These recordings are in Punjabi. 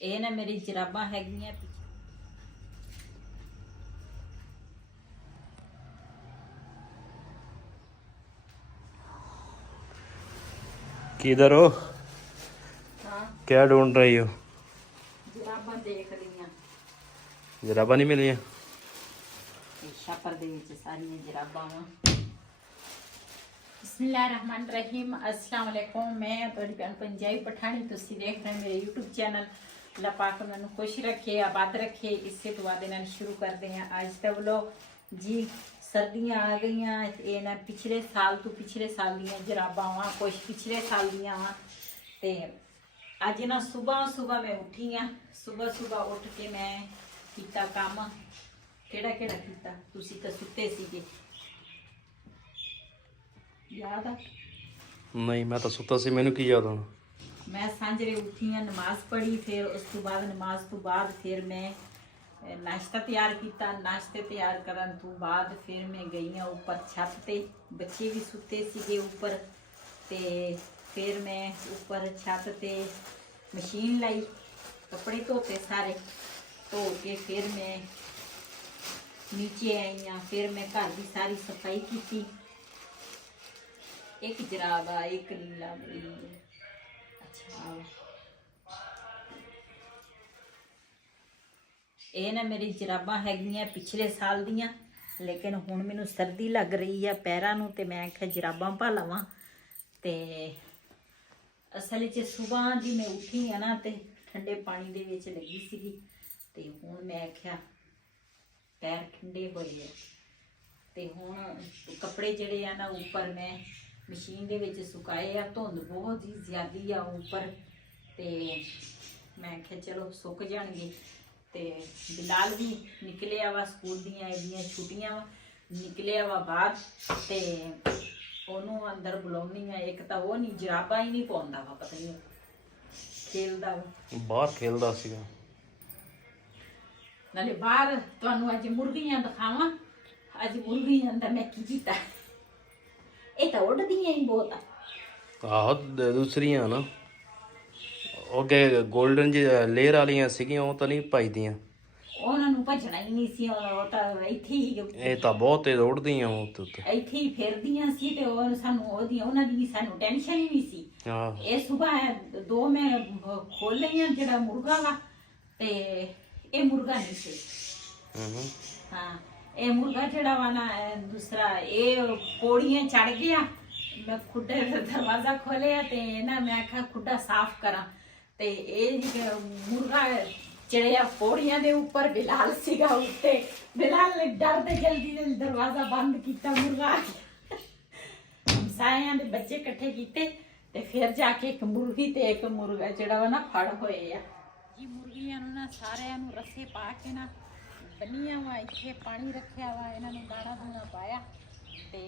ਇਹ ਨਾ ਮੇਰੀ ਜਰਾਬਾਂ ਹੈਗੀਆਂ किधर हो? हाँ क्या ढूंढ रही हो? ਜਰਾਬਾਂ ਦੇਖ ਲਈਆਂ जराबा नहीं मिली? ਛਾਪਰ ਦੇ ਵਿੱਚ ਸਾਰੀਆਂ ਜਰਾਬਾਂ ਵਾ ਬਿਸਮਿਲ੍ਲਾਹਿਰਰਹਿਮਾਨਿਰਰਹੀਮ अस्सलाम वालेकुम मैं ਤੁਹਾਡੀ ਭੈਣ ਪੰਜਾਬੀ ਪਠਾਣੀ ਤੁਸੀਂ ਦੇਖ ਰਹੇ ਮੇਰੇ YouTube ਚੈਨਲ ਅੱਲਾਹ ਪਾਕ ਮੈਨੂੰ ਖੁਸ਼ ਰੱਖੇ ਆਬਾਦ ਰੱਖੇ ਇਸੇ ਦੁਆ ਦੇ ਨਾਲ ਸ਼ੁਰੂ ਕਰਦੇ ਹਾਂ ਅੱਜ ਦਾ ਵਲੋਗ ਜੀ ਸਰਦੀਆਂ ਆ ਗਈਆਂ ਇਹ ਨਾ ਪਿਛਲੇ ਸਾਲ ਤੋਂ ਪਿਛਲੇ ਸਾਲ ਦੀਆਂ ਜਰਾਬਾਂ ਵਾ ਕੁਝ ਪਿਛਲੇ ਸਾਲ ਦੀਆਂ ਵਾ ਤੇ ਅੱਜ ਨਾ ਸਵੇਰ ਮੈਂ ਉੱਠੀ ਆ ਸਵੇਰ ਉੱਠ ਕੇ ਮੈਂ ਕੀਤਾ ਕੰਮ ਕਿਹੜਾ ਕੀਤਾ ਤੁਸੀਂ ਤਾਂ ਸੁੱਤੇ ਸੀਗੇ याद आ नहीं मैं तो सुता सी, मैनू की याद होना। मैं सांजरे उठी हाँ नमाज पढ़ी फिर उस तो बाद नमाज तो बाद फिर मैं नाश्ता तैयार किया नाश्ते तैयार करन तो बाद फिर मैं गई हाँ ऊपर छत ते बच्चे भी सुते सीगे ऊपर ते फिर मैं ऊपर छत ते मशीन लाई कपड़े धोते सारे धो के फिर मैं नीचे आई हाँ फिर मैं घर की सारी सफाई की एक जराबा एक नीला अच्छा ਇਹ ਨਾ ਮੇਰੀ ਜਰਾਬਾਂ ਹੈਗੀਆਂ ਪਿਛਲੇ ਸਾਲ ਦੀਆਂ ਲੇਕਿਨ ਹੁਣ ਮੈਨੂੰ ਸਰਦੀ ਲੱਗ ਰਹੀ ਆ ਪੈਰਾਂ ਨੂੰ ਤੇ ਮੈਂ ਆਖਿਆ ਜਰਾਬਾਂ ਪਾ ਲਵਾਂ ਤੇ ਅਸਲ ਵਿੱਚ ਸਵੇਰ ਦੀ ਮੈਂ ਉੱਠੀ ਆ ਨਾ ਤੇ ਠੰਡੇ ਪਾਣੀ ਦੇ ਵਿੱਚ ਲੱਗੀ ਸੀਗੀ ਤੇ ਹੁਣ ਮੈਂ ਆਖਿਆ ਪੈਰ ਠੰਡੇ ਹੋਏ ਆ ਤੇ ਹੁਣ ਕੱਪੜੇ ਜਿਹੜੇ ਆ ਨਾ ਉੱਪਰ ਮੈਂ ਮਸ਼ੀਨ ਦੇ ਵਿੱਚ ਸੁਕਾਏ ਆ ਧੁੰਦ ਬਹੁਤ ਹੀ ਜ਼ਿਆਦੀ ਆ ਉੱਪਰ ਤੇ ਮੈਂ ਕਿਹਾ ਚਲੋ ਸੁੱਕ ਜਾਣਗੇ ਤੇ ਬਿਲਾਲ ਵੀ ਨਿਕਲਿਆ ਵਾ ਸਕੂਲ ਦੀਆਂ ਇਹਦੀਆਂ ਛੁੱਟੀਆਂ ਵਾ ਨਿਕਲਿਆ ਵਾ ਬਾਹਰ ਤੇ ਉਹਨੂੰ ਅੰਦਰ ਬੁਲਾਉਣੀ ਆ ਇੱਕ ਤਾਂ ਉਹ ਨਹੀਂ ਜਰਾਬਾਂ ਹੀ ਨਹੀਂ ਪਾਉਂਦਾ ਵਾ ਪਤਾ ਨਹੀਂ ਖੇਲਦਾ ਵਾ ਬਾਹਰ ਖੇਲਦਾ ਸੀਗਾ ਨਾਲੇ ਬਾਹਰ ਤੁਹਾਨੂੰ ਅੱਜ ਮੁਰਗੀਆਂ ਦਿਖਾਵਾਂ ਅੱਜ ਮੁਰਗੀਆਂ ਦਾ ਮੈਂ ਕੀ ਕੀਤਾ ਇਹ ਤਾਂ ਉੱਡਦੀਆਂ ਹੀ ਬਹੁਤ ਆ ਆਹੋ ਦੂਸਰੀਆਂ ਨਾ ਉਹ ਕੇ 골ਡਨ ਜੀ ਲੇਅਰ ਵਾਲੀਆਂ ਸੀਗੀਆਂ ਉਹ ਤਾਂ ਨਹੀਂ ਪਾਈਦੀਆਂ ਉਹਨਾਂ ਨੂੰ ਭੱਜਣਾ ਹੀ ਨਹੀਂ ਸੀ ਉਹ ਤਾਂ ਇੱਥੇ ਹੀ ਇਹ ਤਾਂ ਬਹੁਤ ਤੇਜ਼ ਉੱਡਦੀਆਂ ਉਹ ਤੇ ਇੱਥੇ ਹੀ ਫਿਰਦੀਆਂ ਸੀ ਤੇ ਉਹ ਸਾਨੂੰ ਉਹਨਾਂ ਦੀ ਸਾਨੂੰ ਟੈਨਸ਼ਨ ਹੀ ਨਹੀਂ ਸੀ ਆਹ ਇਹ ਸਵੇਰ ਦੋ ਮੈਂ ਖੋਲ ਲਈਆਂ ਜਿਹੜਾ ਮੁਰਗਾ ਵਾ ਤੇ ਇਹ ਮੁਰਗਾ ਨਹੀਂ ਸੀ ਹਾਂ ਇਹ ਮੁਰਗਾ ਜਿਹੜਾ ਵਾ ਨਾ ਦੂਸਰਾ ਇਹ ਪੌੜੀਆਂ ਚੜ ਗਿਆ ਮੈਂ ਖੁੱਡੇ ਦਾ ਦਰਵਾਜ਼ਾ ਖੋਲਿਆ ਤੇ ਨਾ ਮੈਂ ਆਖਿਆ ਖੁੱਡਾ ਸਾਫ਼ ਕਰਾਂ ਤੇ ਇਹ ਮੁਰਗਾ ਚੜਿਆ ਪੌੜੀਆਂ ਦੇ ਉੱਪਰ ਬਿਲਾਲ ਸੀਗਾ ਉੱਤੇ ਬਿਲਾਲ ਨੇ ਡਰਦੇ ਜਲਦੀ ਨਾਲ ਦਰਵਾਜ਼ਾ ਬੰਦ ਕੀਤਾ ਮੁਰਗਾ ਸਾਰਿਆਂ ਦੇ ਬੱਚੇ ਇਕੱਠੇ ਕੀਤੇ ਤੇ ਫਿਰ ਜਾ ਕੇ ਇੱਕ ਮੁਰਗੀ ਤੇ ਇੱਕ ਮੁਰਗਾ ਜਿਹੜਾ ਵਾ ਨਾ ਫੜ ਹੋਏ ਆ ਜੀ ਮੁਰਗੀਆਂ ਨੂੰ ਨਾ ਸਾਰਿਆਂ ਨੂੰ ਰੱਸੇ ਪਾ ਕੇ ਨਾ ਬੰਨੀਆਂ ਵਾ ਇੱਥੇ ਪਾਣੀ ਰੱਖਿਆ ਵਾ ਇਹਨਾਂ ਨੂੰ ਦਾਣਾ ਦੂਣਾ ਪਾਇਆ ਤੇ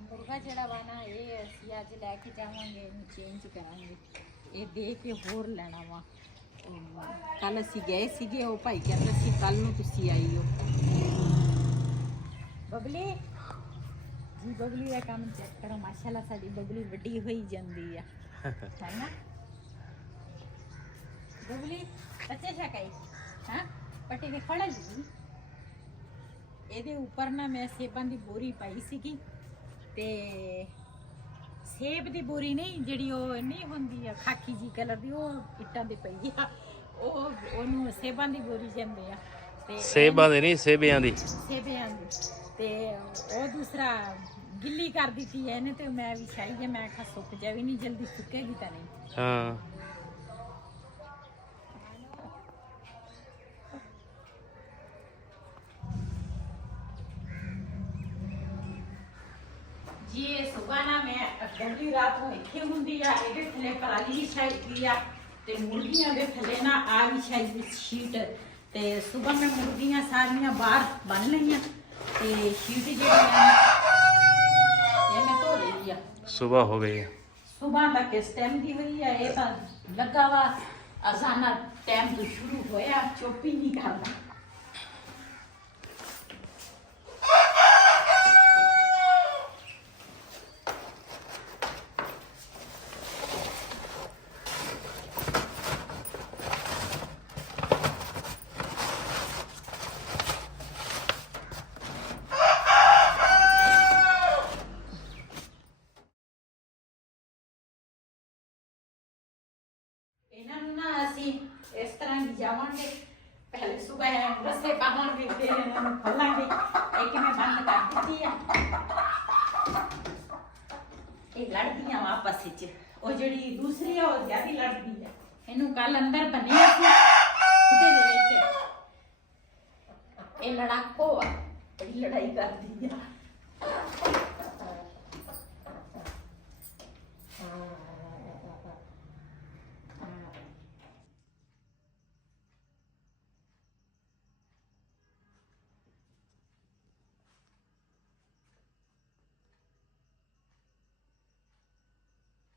ਮੁਰਗਾ ਜਿਹੜਾ ਵਾ ਨਾ ਇਹ ਅਸੀਂ ਅੱਜ ਲੈ ਕੇ ਜਾਵਾਂਗੇ ਇਹਨੂੰ ਚੇਂਜ ਕਰਾਂਗੇ ਇਹ ਦੇ ਕੇ ਹੋਰ ਲੈਣਾ ਵਾ ਕੱਲ ਅਸੀਂ ਗਏ ਸੀਗੇ ਉਹ ਭਾਈ ਕਹਿੰਦਾ ਸੀ ਕੱਲ ਨੂੰ ਤੁਸੀਂ ਆਈਓ ਬਬਲੀ ਜੀ ਬਬਲੀ ਦਾ ਕੰਮ ਚੈੱਕ ਕਰੋ ਮਾਸ਼ਾਅੱਲਾ ਸਾਡੀ ਬਬਲੀ ਵੱਡੀ ਹੋਈ ਜਾਂਦੀ ਆ ਹੈ ਨਾ ਬਬਲੀ ਬੱਚੇ ਛਕਾਈ ਹਾਂ ਪੱਟੀ ਦੇ ਖੜਾ ਜੀ ਇਹਦੇ ਉੱਪਰ ਨਾ ਮੈਂ ਸੇਬਾਂ ਦੀ ਬੋਰੀ ਪਾਈ ਸੀਗੀ ਤੇ ਸੇਬ ਦੀ ਬੋਰੀ ਨਹੀਂ ਜਿਹੜੀ ਉਹ ਨਹੀਂ ਹੁੰਦੀ ਆ ਖਾਕੀ ਜੀ ਕਲਰ ਦੀ ਉਹ ਇੱਟਾਂ ਦੇ ਪਈ ਆ ਉਹਨੂੰ ਸੇਬਾਂ ਦੀ ਬੋਰੀ ਜਾਂਦੇ ਆ ਤੇ ਸੇਬਾਂ ਦੇ ਨਹੀਂ ਸੇਬਿਆਂ ਦੀ ਤੇ ਉਹ ਦੂਸਰਾ ਗਿੱਲੀ ਕਰ ਦਿੱਤੀ ਇਹਨੇ ਤੇ ਮੈਂ ਵੀ ਛਾਈ ਮੈਂ ਕਿਹਾ ਸੁੱਕ ਜਾਵੇ ਨਹੀਂ ਜਲਦੀ ਸੁੱਕੇਗੀ ਤਾਂ ਨਹੀਂ ਹਾਂ जी सुबह ना मैं गहरी रात को इतनी होंगी आ ये थले पराली बिछाई आ ते मुर्गियां दे थले ना आ बिछाई शीट ते सुबह में मुर्गियां सारियां बाहर बन लईयां ते शीट जेडी ये मैं धो लई आ सुबह हो गई है सुबह तक इस टाइम दी हुई है ये तो लगा वा अजाना टाइम तो शुरू होया चुप ही नहीं करदा ਨਾ ਅਸੀਂ ਇਸ ਤਰ੍ਹਾਂ ਹੀ ਜਾਵਾਂਗੇ। ਪਹਿਲੇ ਸਵੇਰ ਰਸੇ ਪਾਵਾਂਗੇ, ਫਿਰ ਇਹਨਾਂ ਨੂੰ ਖੋਲਾਂਗੇ। ਇੱਕ ਮੈਂ ਬੰਦ ਕਰ ਦਿੱਤੀ ਆ। ਇਹ ਲੜਦੀਆਂ ਵਾ ਆਪਸ ਵਿੱਚ। ਉਹ ਜਿਹੜੀ ਦੂਸਰੀ ਆ ਉਹ ਜ਼ਿਆਦਾ ਲੜਦੀ ਆ। ਇਹਨੂੰ ਕੱਲ ਅੰਦਰ ਬੰਨਿਆ ਸੀ ਉਹਦੇ ਦੇ ਵਿੱਚ। ਇਹ ਲੜਾਕੋ ਆ, ਬੜੀ ਲੜਾਈ ਕਰਦੀ ਆ।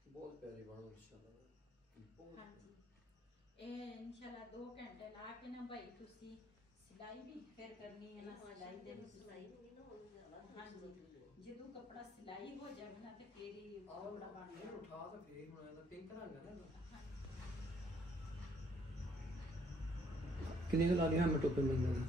बहुत प्यारी बनो इंशाल्लाह। ਹਾਂਜੀ, ਇਹ ਇਨਸ਼ਾਅੱਲਾ 2 ਘੰਟੇ ਲਾ ਕੇ ਨਾ ਭਾਈ ਤੁਸੀਂ ਸਿਲਾਈ ਵੀ ਫਿਰ ਕਰਨੀ ਹੈ ਨਾ। ਸਿਲਾਈ ਦੇ ਵਿੱਚ ਹਾਂਜੀ, ਜਦੋਂ ਕੱਪੜਾ ਸਿਲਾਈ ਹੋ ਜਾਵੇ ਨਾ ਤੇ ਫਿਰ ਹੀ ਕੱਪੜਾ ਬਣ ये ਜਾਵੇ। उठा तो फिर बनाया था पिंक रंग है ना। कितने का ला लिया हमें टोपी मिल गई।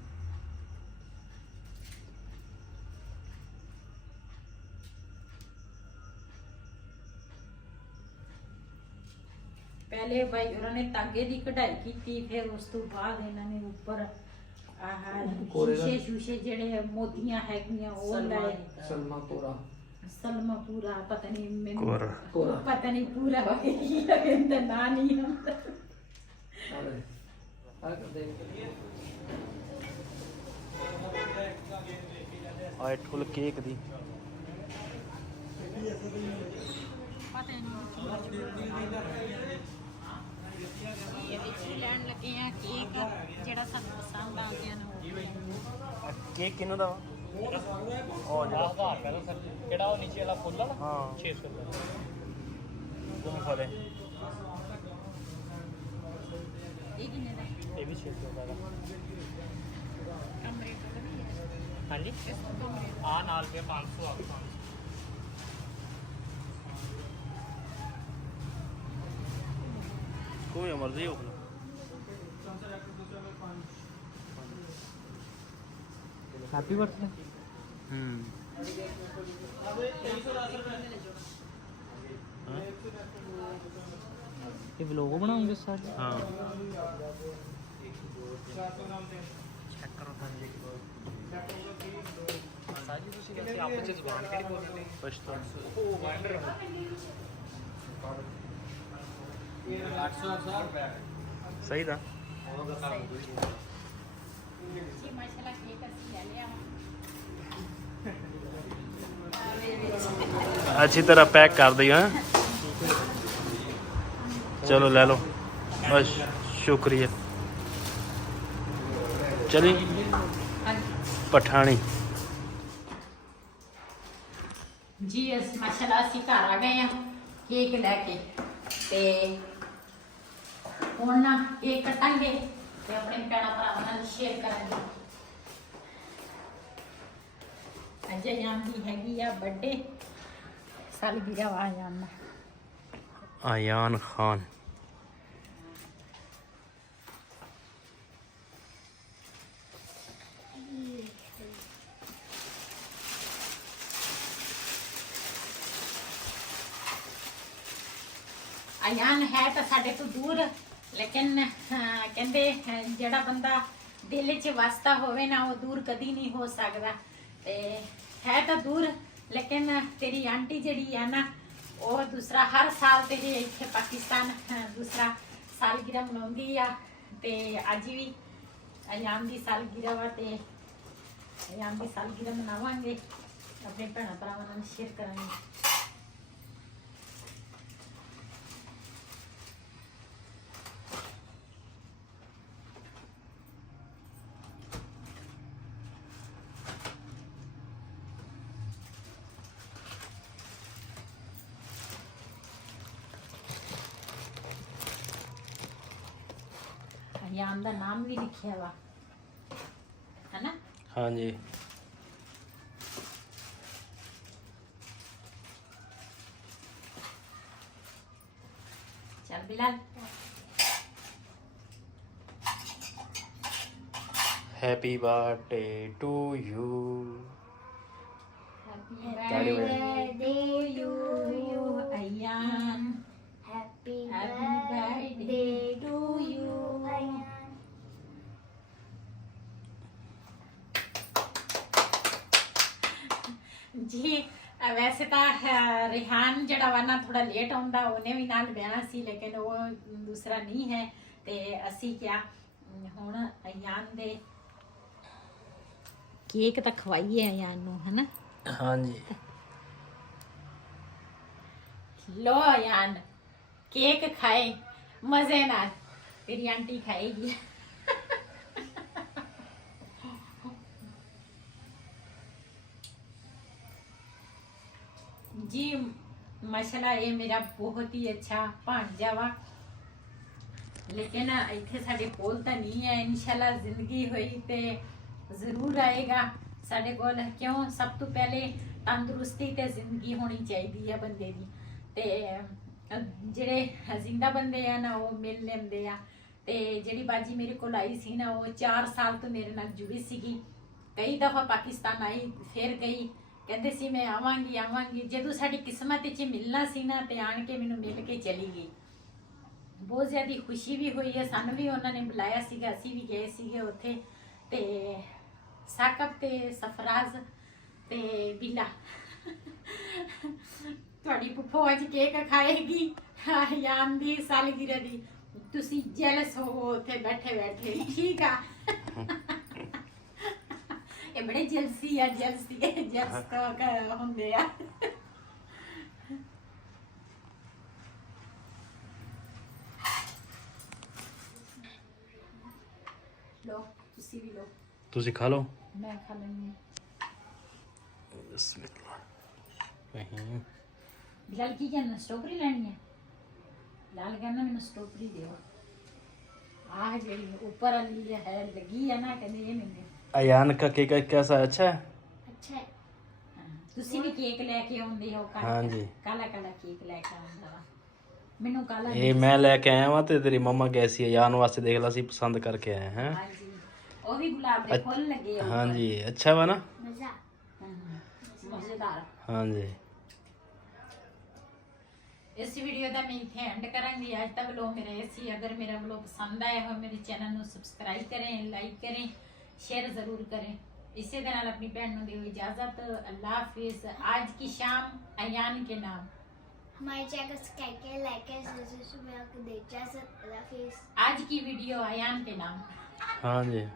ਪਹਿਲੇ ਭਾਈ ਉਹਨਾਂ ਨੇ ਤਾਗੇ ਦੀ ਕਢਾਈ ਕੀਤੀ, ਫਿਰ ਉਸ ਤੋਂ ਬਾਅਦ ਇਹਨਾਂ ਨੇ ਉੱਪਰ ਆਹ ਕੋਰੇ ਦਾ- ਸ਼ੀਸ਼ੇ ਜਿਹੜੇ ਮੋਤੀਆਂ ਹੈਗੀਆਂ ਉਹ ਲਾਏ। सलमा कोरा ਸਲਮਾ ਪੂਰਾ ਪਤਾ ਨਹੀਂ ਮੈਨੂੰ कोरा ਪਤਾ ਨਹੀਂ ਪੂਰਾ ਹੋਇਆ ਕੀ ਕਹਿੰਦਾ ਨਾ ਨਹੀਂ ਹੁੰਦਾ। अरे आ कर दे। ਆਏ ਠੁਲ ਕੇਕ ਦੀ ਪਤਾ ਨਹੀਂ ਇਹ ਵਿੱਚ ਹੀ ਲੈਣ ਲੱਗੇ ਆ ਕੇਕ ਜਿਹੜਾ ਸਾਨੂੰ ਪਸੰਦ ਆ ਗਿਆ ਨਾ ਉਹ। ਕੇਕ ਕਿੰਨੂੰ ਦਾ ਵਾ ਉਹ ਜਿਹੜਾ ਆਧਾਰ ਪਹਿਲਾਂ ਸਰ ਕਿਹੜਾ ਉਹ ਨੀਚੇ ਵਾਲਾ ਫੁੱਲ ਵਾਲਾ ਹਾਂ 600 ਦਾ ਉਹ ਵੀ ਫੜੇ ਇਹ ਕਿੰਨੇ ਦਾ? ਇਹ ਵੀ 600 ਦਾ ਕਮਰੇ ਤੋਂ ਵੀ ਹੈ। ਹਾਂਜੀ ਆ ਨਾਲ ਦੇ 500 ਆ 500 ਕੋਈ ਮਰਜ਼ੀ ਹੋ हैप्पी बर्थडे ये व्लॉग बनाओगे सारे हाँ चेक करो साजी ਤੁਸੀਂ ਕਹਿੰਦੇ ਆਪਸ ਵਿੱਚ ਜ਼ੁਬਾਨ ਕਿਹੜੀ ਬੋਲਦੇ ਪਸ਼ਤੋ ਉਹ ਵਾਂਡਰ 800 रुपए ਸਹੀ ਦਾ ਜੀ ਮਾਸ਼ਾਅੱਲਾ ਕੇਕ ਅਸੀਂ ਲੈ ਲਿਆ। अच्छी तरह पैक कर दिया चलो ले लो बस शुक्रिया चली पठानी ਜੀ ਅਸੀਂ ਮਾਸ਼ਾਅੱਲਾ ਅਸੀਂ ਘਰ ਆ ਗਏ ਆ ਕੇਕ ਲੈ ਕੇ ਤੇ ਹੁਣ ਨਾ ਕੇਕ ਕੱਟਾਂਗੇ ਤੇ ਆਪਣੇ ਭੈਣਾਂ ਭਰਾਵਾਂ ਨਾਲ ਸ਼ੇਅਰ ਕਰਾਂਗੇ। ਅੱਜ ਜਾਂਦੀ ਹੈਗੀ ਆ ਬਰਥਡੇ ਸਾਲਗਿਰਾ ਵਾ ਜਾਣਾ। आयान खान ਅਯਾਨ ਹੈ ਤਾਂ ਸਾਡੇ ਤੋਂ ਦੂਰ ਲੇਕਿਨ ਕਹਿੰਦੇ ਜਿਹੜਾ ਬੰਦਾ ਦਿਲ 'ਚ ਵਸਦਾ ਹੋਵੇ ਨਾ ਉਹ ਦੂਰ ਕਦੀ ਨਹੀਂ ਹੋ ਸਕਦਾ। ਤੇ ਹੈ ਤਾਂ ਦੂਰ ਲੇਕਿਨ ਤੇਰੀ ਆਂਟੀ ਜਿਹੜੀ ਆ ਨਾ ਉਹ ਦੂਸਰਾ ਹਰ ਸਾਲ ਤੇਰੇ ਇੱਥੇ ਪਾਕਿਸਤਾਨ ਦੂਸਰਾ ਸਾਲਗਿਰਾ ਮਨਾਉਂਦੀ ਆ ਤੇ ਅੱਜ ਵੀ ਅਯਾਨ ਦੀ ਸਾਲਗਿਰਾ ਵਾ ਤੇ ਅਯਾਨ ਦੀ ਸਾਲਗਿਰਾ ਮਨਾਵਾਂਗੇ ਆਪਣੇ ਭੈਣਾਂ ਭਰਾਵਾਂ ਨਾਲ ਸ਼ੇਅਰ ਕਰਾਂਗੇ। ਅਯਾਨ ਦਾ ਨਾਮ ਵੀ ਲਿਖਿਆ ਵਾ ਹੈ ਨਾ। हाँ जी ਚੱਲ Bilal happy birthday to you Happy Daddy, birthday to you, Ayan. Happy birthday to ਤਾਂ ਰਿਹਾਨ ਜਿਹੜਾ ਵਾ ਨਾ ਥੋੜਾ ਲੇਟ ਆਉਂਦਾ, ਉਹਨੇ ਵੀ ਨਾਲ ਬਹਿਣਾ ਸੀ ਲੇਕਿਨ ਉਹ ਦੂਸਰਾ ਨਹੀਂ ਹੈ। ਤੇ ਅਸੀਂ ਕਿਹਾ ਹੁਣ ਅਯਾਨ ਦੇ ਕੇਕ ਤਾਂ ਖਵਾਈਏ ਅਯਾਨ ਨੂੰ, ਹਨਾ? ਹਾਂਜੀ लो यान केक खाए मजे नाल, तेरी आंटी खाएगी। जी माशाल्लाह ये मेरा बहुत ही अच्छा भांजा वा, लेकिन इत्थे साडे कोल तां नहीं है। इंशाल्लाह जिंदगी हुई ते जरूर आएगा साडे कोल। क्यों? सब तो पहले तंदुरुस्ती ते जिंदगी होनी चाहिदी है बंदे दी। ਤੇ ਜਿਹੜੇ ਜ਼ਿੰਦਾ ਬੰਦੇ ਆ ਨਾ ਉਹ ਮਿਲ ਲੈਂਦੇ ਆ। ਤੇ ਜਿਹੜੀ ਬਾਜੀ ਮੇਰੇ ਕੋਲ ਆਈ ਸੀ ਨਾ ਉਹ 4 ਸਾਲ ਤੋਂ ਮੇਰੇ ਨਾਲ ਜੁੜੀ ਸੀਗੀ। ਕਈ ਦਫਾ ਪਾਕਿਸਤਾਨ ਆਈ, ਫਿਰ ਗਈ, ਕਹਿੰਦੇ ਸੀ ਮੈਂ ਆਵਾਂਗੀ ਆਵਾਂਗੀ। ਜਦੋਂ ਸਾਡੀ ਕਿਸਮਤ 'ਚ ਮਿਲਣਾ ਸੀ ਨਾ ਤੇ ਆਣ ਕੇ ਮੈਨੂੰ ਮਿਲ ਕੇ ਚਲੀ ਗਈ। ਬਹੁਤ ਜ਼ਿਆਦਾ ਖੁਸ਼ੀ ਵੀ ਹੋਈ ਹੈ। ਸਾਨੂੰ ਵੀ ਉਹਨਾਂ ਨੇ ਬੁਲਾਇਆ ਸੀਗਾ, ਅਸੀਂ ਵੀ ਗਏ ਸੀਗੇ ਉੱਥੇ। ਤੇ ਸਾਕਬ ਤੇ ਸਫਰਾਜ਼ ਤੇ ਬਿਲਾ ਤੁਹਾਡੀ ਪੁੱਫੋ ਅੱਜ ਕੇਕ ਖਾਏਗੀ ਅਯਾਨ ਦੀ ਸਾਲਗਿਰਾ ਦੀ। ਤੁਸੀਂ ਜੈਲਸ ਹੋਵੋ ਉੱਥੇ ਬੈਠੇ ਬੈਠੇ, ਠੀਕ ਆ? ਇਹ ਬੜੇ ਜਲਸੀ ਆ, ਜਲਸ ਤਾਂ ਹੁੰਦੇ ਆ। ਲੋ ਤੁਸੀਂ ਵੀ ਲੋ। ਤੁਸੀਂ ਖਾ ਲਓ। ਮੈਂ ਖਾ ਲੈਂਦੀ। ਬਿਸਮਿਲ੍ਲਾ। ਬਿਲਾਲ ਕੀ ਕਹਿੰਦਾ? ਸਟ੍ਰਾਬੇਰੀ ਲੈਣੀ ਹੈ? ਲਾਲ ਕਹਿੰਦਾ ਮੈਨੂੰ ਸਟ੍ਰਾਬੇਰੀ ਦਿਓ। ਆਹ ਜਿਹੜੀ ਉੱਪਰ ਵਾਲੀ ਹੈ ਲੱਗੀ ਹੈ ਨਾ, ਕਹਿੰਦੇ ਇਹ ਮੈਨੂੰ। अयान का केक कैसा है? अच्छा है। ਅੱਛਾ ਹੈ। ਤੁਸੀਂ ਵੀ ਕੇਕ ਲੈ ਕੇ ਆਉਂਦੇ ਹੋ? ਹਾਂਜੀ। ਕਾਲਾ ਕਾਲਾ ਕੇਕ ਲੈ ਕੇ ਆਉਂਦਾ ਵਾ। ਮੈਨੂੰ ਕਾਲਾ ਇਹ ਮੈਂ ਲੈ ਕੇ ਆਇਆ ਵਾਂ ਤੇ ਤੇਰੀ ਮੰਮਾ ਗਏ ਸੀ ਅਯਾਨ ਵਾਸਤੇ, ਦੇਖ ਲਾ ਸੀ ਪਸੰਦ ਕਰਕੇ ਆਏ हैं। ਹਾਂਜੀ, ਉਹ ਵੀ ਗੁਲਾਬ ਦੇ ਫੁੱਲ ਲੱਗੇ ਆ। ਹਾਂਜੀ अच्छा वा ना? ਮਜ਼ਾ। ਮਜ਼ੇਦਾਰ। ਹਾਂਜੀ। इस वीडियो का मैं इतने एंड करांगी। आज तक व्लॉग मेरा ऐसी, अगर मेरा व्लॉग पसंद आया हो मेरे चैनल को सब्सक्राइब करें, लाइक करें, शेयर ज़रूर करें। इसी के नाल अपनी भैन को दो इजाज़त। अल्लाह हाफिज़। आज की शाम अयान के नाम। हमारे चैनल को सब्सक्राइब करें, लाइक करें, शेयर करें, दे इजाज़त। अल्लाह हाफिज़। आज की वीडियो अयान के नाम। हाँ जी।